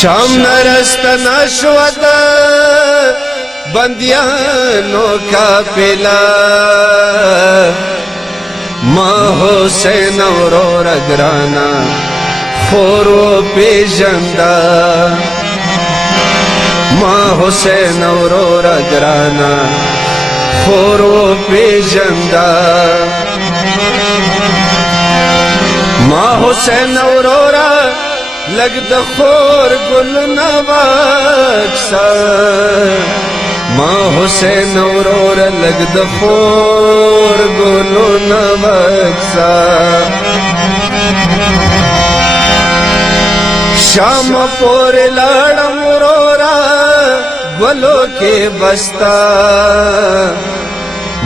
شام نرستن شود بندیانوں کا پلا ماں حسین اورور گرانا خورو پیجندا ماں حسین اورور گرانا خورو پیجندا ماں حسین اورورا لگ د خور گل نواکسا ماں حسین اورور لگ د خور گل نواکسا شام پور لاڑم اورورا گلو کے بستا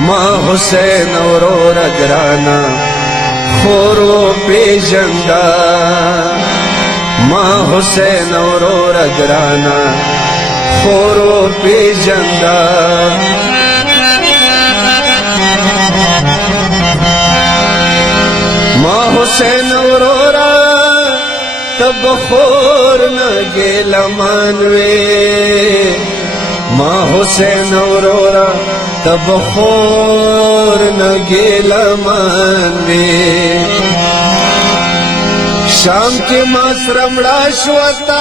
ماں حسین اورور گرانا خورو پیجندا ماں حسین اورور گرانا خورو پیجندا ماں حسین اورورا تب خور نگیل مانوے ماں حسین اورورا تب خور نگیل مانوے شام کی ماس رمڑا شوتا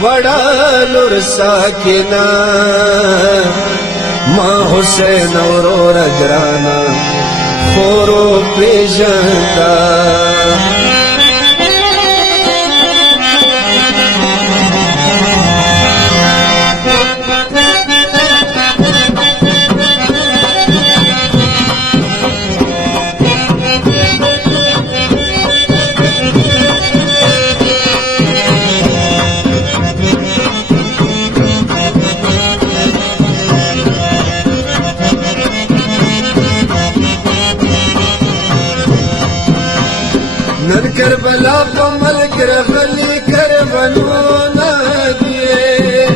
وڑا لور ساکنا ماں حسین اورور گرانا خورو پیجندا نن کربلا پا ملک رغلی کربنونا دیئے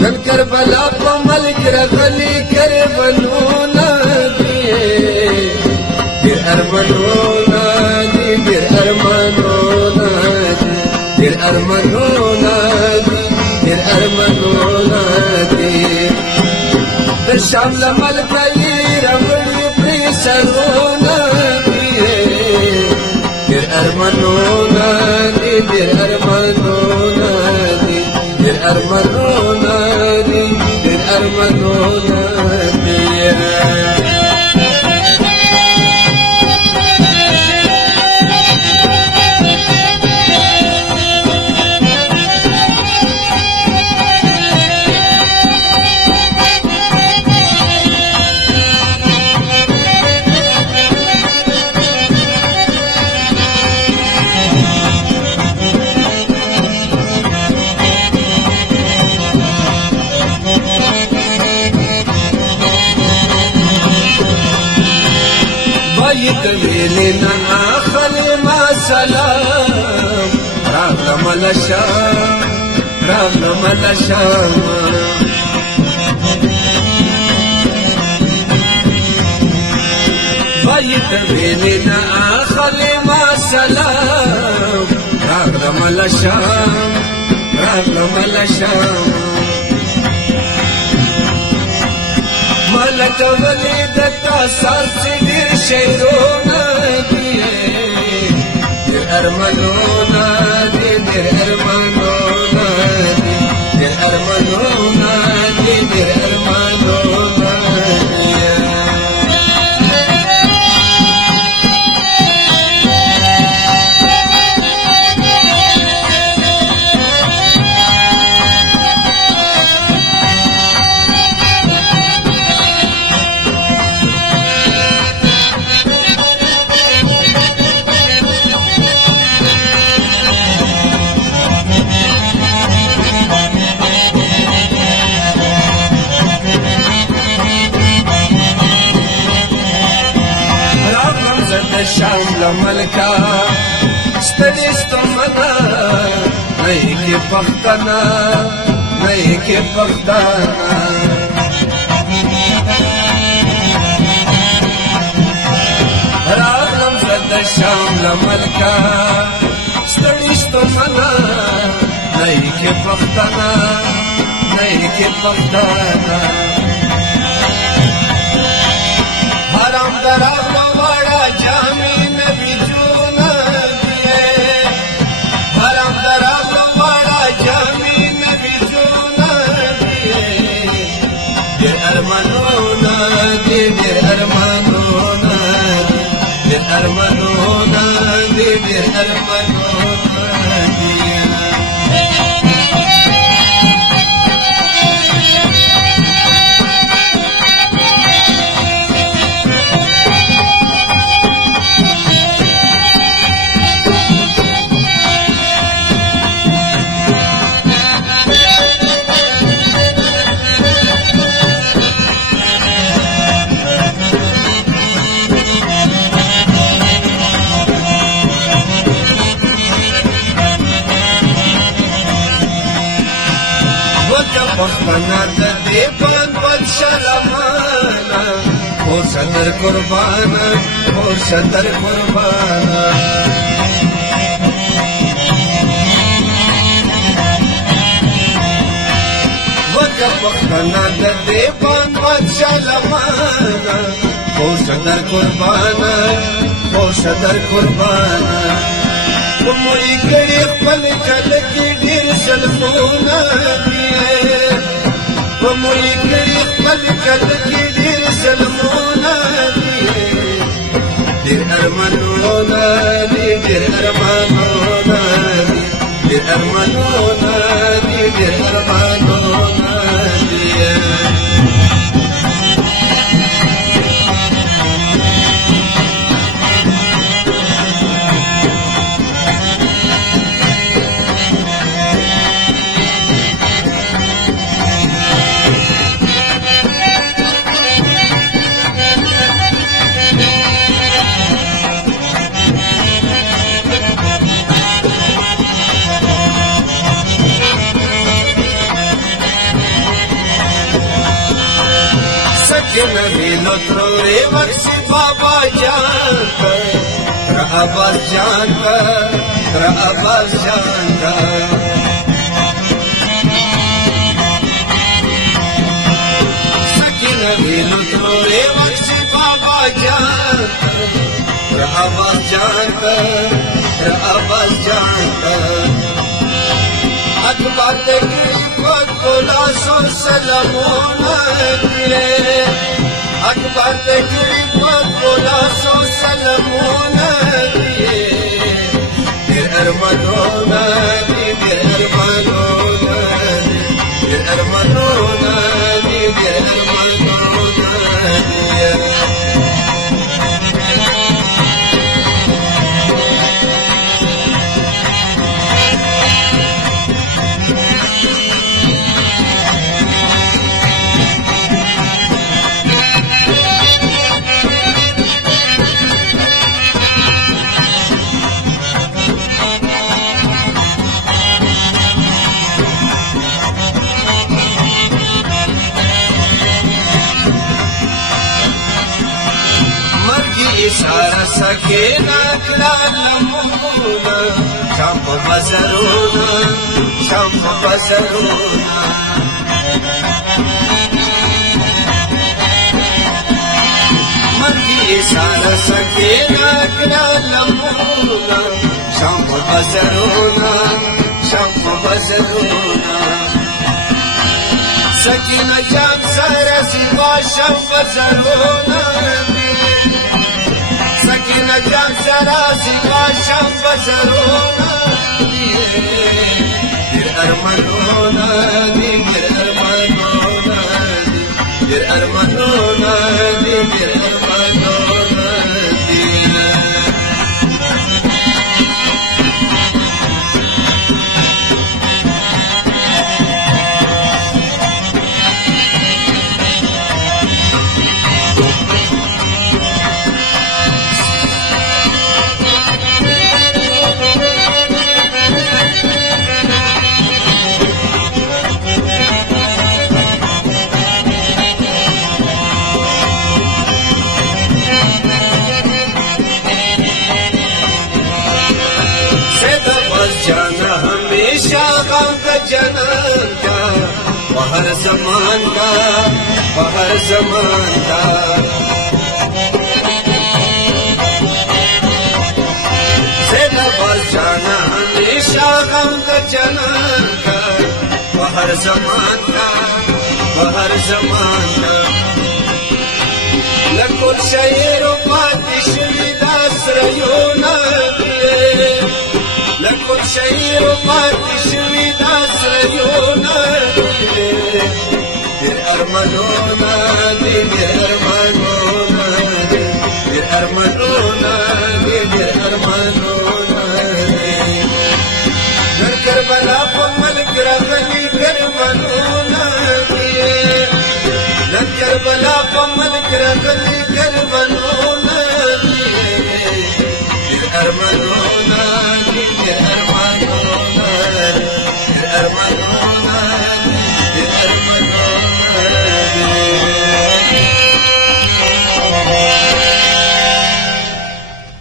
نن کربلا پا ملک رغلی کربنونا دیئے دیر ارمنونا دی دیر ارمنونا دی دیر ارمنونا دی دیر ارمنونا دی در شام لملک لی رغلی پریسرونا ارمنونا دی دیر ارمنونا دی دیر ارمنونا دی دیر ارمنونا دی دلیل نن آخر ما سلام راغلم لشام راغلم لشام وای دلیل نن آخر ما سلام راغلم لشام راغلم لشام ملک ولیدتا سر سے دیر شیرونا دیئے دیر ارمنونا دی دیر ارمنونا دی دیر ارمنونا دی دیر ارمنونا دیئے شام لملکا ستلیستو منا نئی کی پختنا نئی کی پختنا راغلم زد شام لملکا ستلیستو منا نئی کې پښتانه نئی کې پښتانه حرام دراغلو واړه جامې نبي جوړه دي حرام دراغلو واړه جامې نبي جوړه دي ډېر ارمانونه دي ډېر ارمانونه دي ډېر ارمانونه دي ډېر ارمانونه دي پښتانه د دې بد شرمانه او صدر قربانه او صدر قربانه وکه پښتانه د دې بد شرمانه او صدر قربانه او صدر قربانه کومې کړي خپل کل کې ډېر سلمونه دي کومې کړي خپل کل کې ډېر سلمونه دي ډېر ارمانونه دي ډېر ارمانونه دي ډېر ارمانونه دي ډېر ارمانونه دي نبی لطرو رے وقت بابا جان کر عباس جان کر عباس جان کر سکی نبی لطرو رے وقت بابا جان کر عباس جان کر عباس جان کر اکبر تکی پتولا سو سلامونا دیئے اکبر تکی پتولا سو سلامونا دیئے دیر ارمانونا دی دیر ارمانونا دی دیر ارمانونا دی دیر ارمانونا دیئے سارا سکینا کلالمونا شامپ بزرونا شامپ بزرونا مرگی سارا سکینا کلالمونا شامپ بزرونا شامپ بزرونا سکینا جام سارا سیوا شامپ بزرونا سکینہ جان سرا سوا شام بزرونا دیر ارمانونا دیر ارمانونا دیر ارمانونا دیر ارمانونا चनन का बहर जमान का बहर जमान का जाना हमेशा गम का चनन का बहर जमान का बहर जमान का लकुल शयरो पातिश विदास रयो ना लकुल शयरो पातिश विदास रयो ना फिर अरमनो ना फिर अरमनो ना फिर अरमनो ना फिर अरमनो करबला पमल करबली करबनोना दिए करबला पमल करबली करबनोना दिए फिर अरमनोना दिए